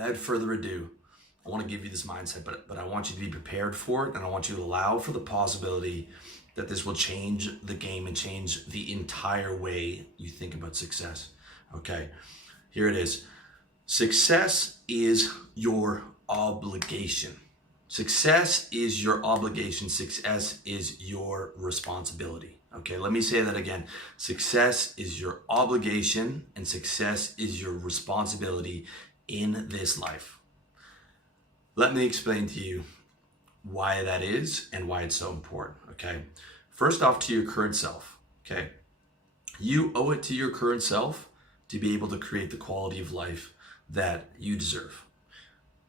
without further ado, I want to give you this mindset, but I want you to be prepared for it, and I want you to allow for the possibility that this will change the game and change the entire way you think about success. Okay, here it is. Success is your obligation. Success is your obligation. Success is your responsibility. Okay, let me say that again. Success is your obligation and success is your responsibility in this life. Let me explain to you why that is and why it's so important, okay? First off, to your current self, okay? You owe it to your current self to be able to create the quality of life that you deserve.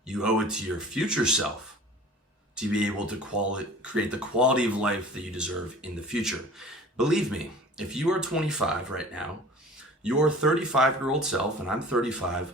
You owe it to your future self to be able to create the quality of life that you deserve in the future. Believe me, if you are 25 right now, your 35-year-old self, and I'm 35,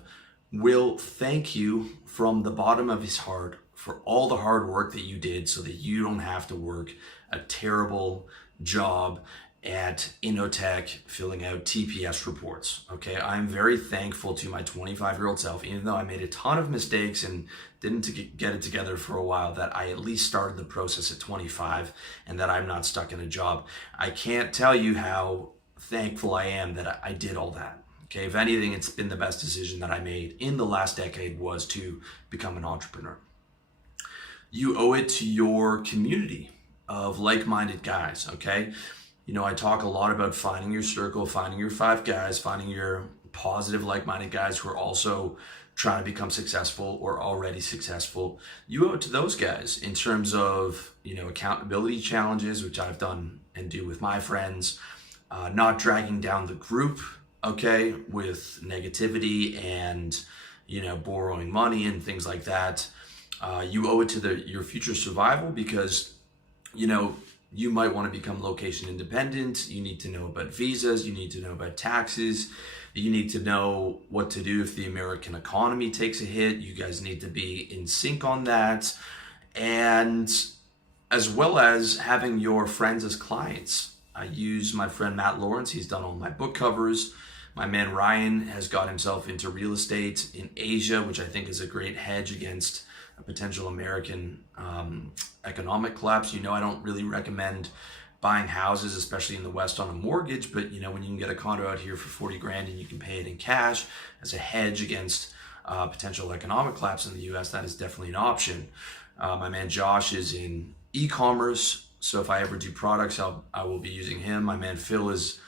will thank you from the bottom of his heart for all the hard work that you did so that you don't have to work a terrible job at Innotech filling out TPS reports. Okay, I'm very thankful to my 25-year-old self, even though I made a ton of mistakes and didn't get it together for a while, that I at least started the process at 25 and that I'm not stuck in a job. I can't tell you how thankful I am that I did all that. Okay, if anything, it's been the best decision that I made in the last decade was to become an entrepreneur. You owe it to your community of like-minded guys, okay? You know, I talk a lot about finding your circle, finding your 5 guys, finding your positive, like-minded guys who are also trying to become successful or already successful. You owe it to those guys in terms of, you know, accountability challenges, which I've done and do with my friends, not dragging down the group, okay, with negativity and, you know, borrowing money and things like that. You owe it to your future survival because, you know, you might want to become location independent. You need to know about visas. You need to know about taxes. You need to know what to do if the American economy takes a hit. You guys need to be in sync on that. And as well as having your friends as clients. I use my friend Matt Lawrence. He's done all my book covers. My man Ryan has got himself into real estate in Asia, which I think is a great hedge against a potential American economic collapse. You know, I don't really recommend buying houses, especially in the West, on a mortgage, but you know, when you can get a condo out here for 40 grand and you can pay it in cash as a hedge against potential economic collapse in the US, that is definitely an option. My man Josh is in e-commerce, so if I ever do products, I will be using him. My man Phil is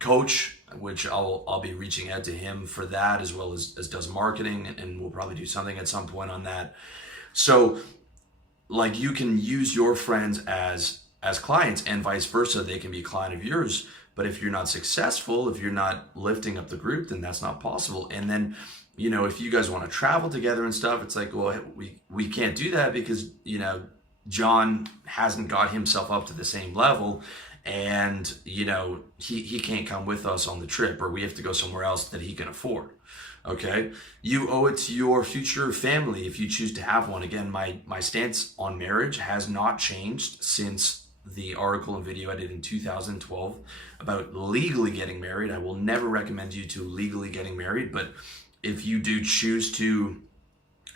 coach, which I'll be reaching out to him for that, as well as does marketing, and we'll probably do something at some point on that. So like, you can use your friends as clients and vice versa. They can be a client of yours, but if you're not successful, if you're not lifting up the group, then that's not possible. And then, you know, if you guys want to travel together and stuff, it's like, well, we can't do that because, you know, John hasn't got himself up to the same level, and you know, he can't come with us on the trip, or we have to go somewhere else that he can afford. Okay, you owe it to your future family if you choose to have one. Again, my stance on marriage has not changed since the article and video I did in 2012 about legally getting married. I will never recommend you to legally getting married, but if you do choose to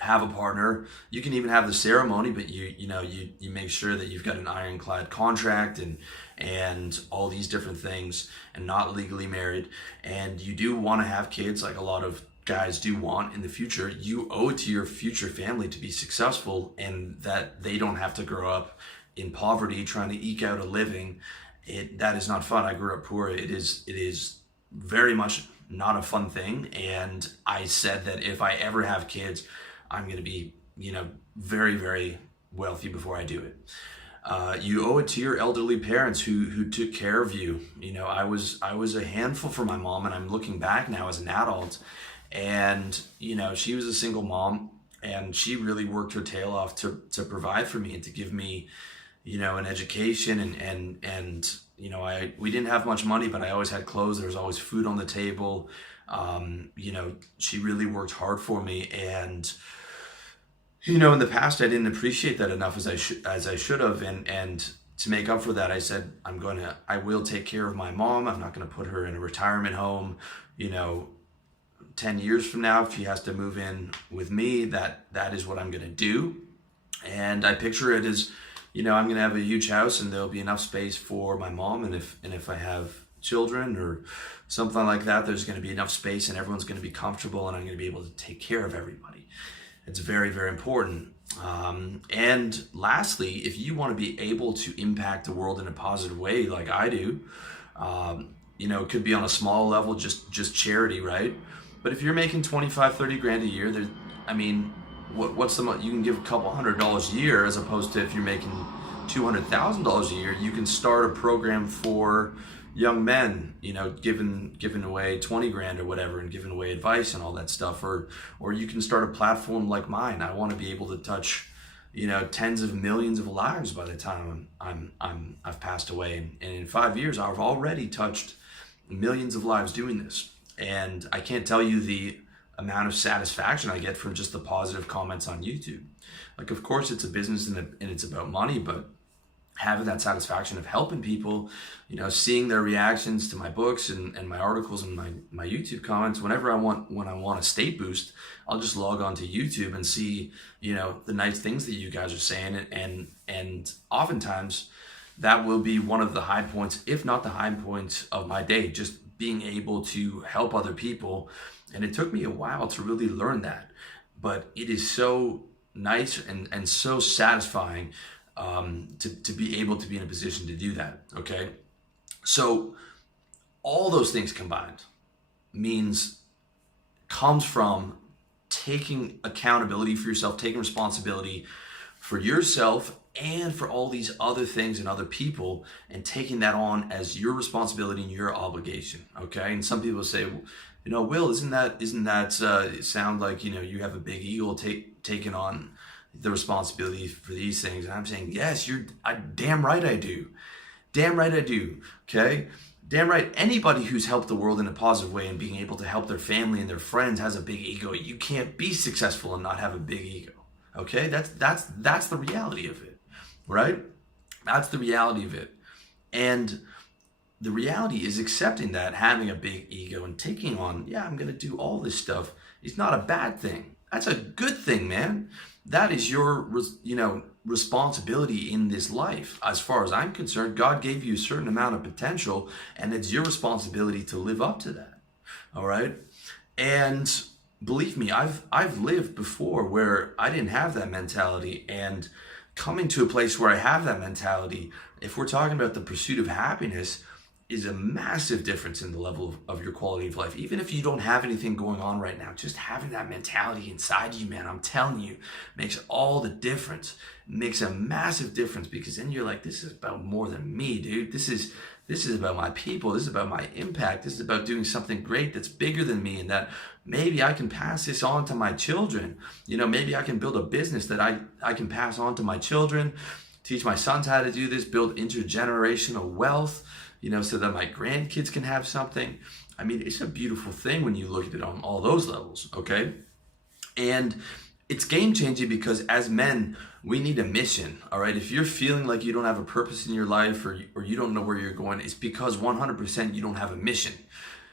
have a partner, you can even have the ceremony, but you make sure that you've got an ironclad contract and all these different things, and not legally married. And you do want to have kids, like a lot of guys do want in the future. You owe it to your future family to be successful, and that they don't have to grow up in poverty trying to eke out a living. That is not fun. I grew up poor. It is very much not a fun thing. And I said that if I ever have kids, I'm going to be, you know, very, very wealthy before I do it. You owe it to your elderly parents who took care of you. You know, I was a handful for my mom, and I'm looking back now as an adult, and you know, she was a single mom, and she really worked her tail off to provide for me and to give me, you know, an education, and you know, we didn't have much money, but I always had clothes. There was always food on the table. You know, she really worked hard for me, and you know, in the past, I didn't appreciate that enough as I should have, and to make up for that, I said, I will take care of my mom. I'm not going to put her in a retirement home, you know, 10 years from now, if she has to move in with me, that is what I'm going to do. And I picture it as, I'm going to have a huge house and there'll be enough space for my mom. And if I have children or something like that, there's going to be enough space and everyone's going to be comfortable and I'm going to be able to take care of everybody. It's very, very important. And lastly, if you want to be able to impact the world in a positive way, like I do, it could be on a small level, just charity, right? But if you're making 25, 30 grand a year, what's the you can give a couple $100 a year, as opposed to if you're making $200,000 a year, you can start a program for young men, giving away 20 grand or whatever and giving away advice and all that stuff, or you can start a platform like mine. I want to be able to touch, tens of millions of lives by the time I've passed away. And in 5 years, I've already touched millions of lives doing this. And I can't tell you the amount of satisfaction I get from just the positive comments on YouTube. Like, of course, it's a business and it's about money, but having that satisfaction of helping people, seeing their reactions to my books and my articles and my YouTube comments, when I want a state boost, I'll just log on to YouTube and see, the nice things that you guys are saying. And oftentimes that will be one of the high points, if not the high points of my day, just being able to help other people. And it took me a while to really learn that, but it is so nice and so satisfying to be able to be in a position to do that. Okay. So all those things combined comes from taking accountability for yourself, taking responsibility for yourself and for all these other things and other people, and taking that on as your responsibility and your obligation. Okay. And some people say, Will, isn't that sound like, you have a big ego taking on the responsibility for these things? And I'm saying, yes, damn right I do. Damn right I do. Okay. Damn right. Anybody who's helped the world in a positive way and being able to help their family and their friends has a big ego. You can't be successful and not have a big ego. Okay. That's the reality of it. Right? That's the reality of it. And the reality is accepting that having a big ego and taking on, I'm going to do all this stuff is not a bad thing. That's a good thing, man. That is your, responsibility in this life. As far as I'm concerned, God gave you a certain amount of potential and it's your responsibility to live up to that. All right. And believe me, I've lived before where I didn't have that mentality, and coming to a place where I have that mentality, if we're talking about the pursuit of happiness, is a massive difference in the level of your quality of life. Even if you don't have anything going on right now, just having that mentality inside you, man, I'm telling you, makes all the difference. It makes a massive difference, because then you're like, this is about more than me, dude. This is about my people. This is about my impact. This is about doing something great that's bigger than me, and that maybe I can pass this on to my children. Maybe I can build a business that I can pass on to my children, teach my sons how to do this, build intergenerational wealth, so that my grandkids can have something. It's a beautiful thing when you look at it on all those levels, okay? And it's game changing, because as men, we need a mission, all right? If you're feeling like you don't have a purpose in your life, or you don't know where you're going, it's because 100% you don't have a mission.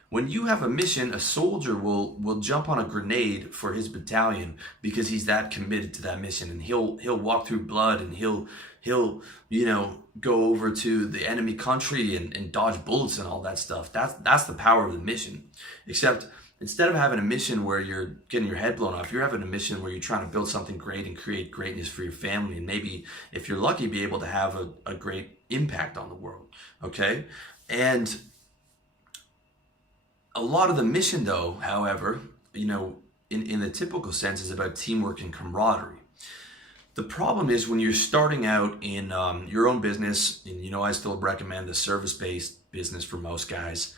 When you have a mission, a soldier will jump on a grenade for his battalion because he's that committed to that mission, and he'll walk through blood, and he'll go over to the enemy country and dodge bullets and all that stuff. That's the power of the mission. Except instead of having a mission where you're getting your head blown off, you're having a mission where you're trying to build something great and create greatness for your family, and maybe, if you're lucky, be able to have a great impact on the world. Okay? And a lot of the mission, though, however, in the typical sense, is about teamwork and camaraderie. The problem is when you're starting out in your own business, and I still recommend a service-based business for most guys.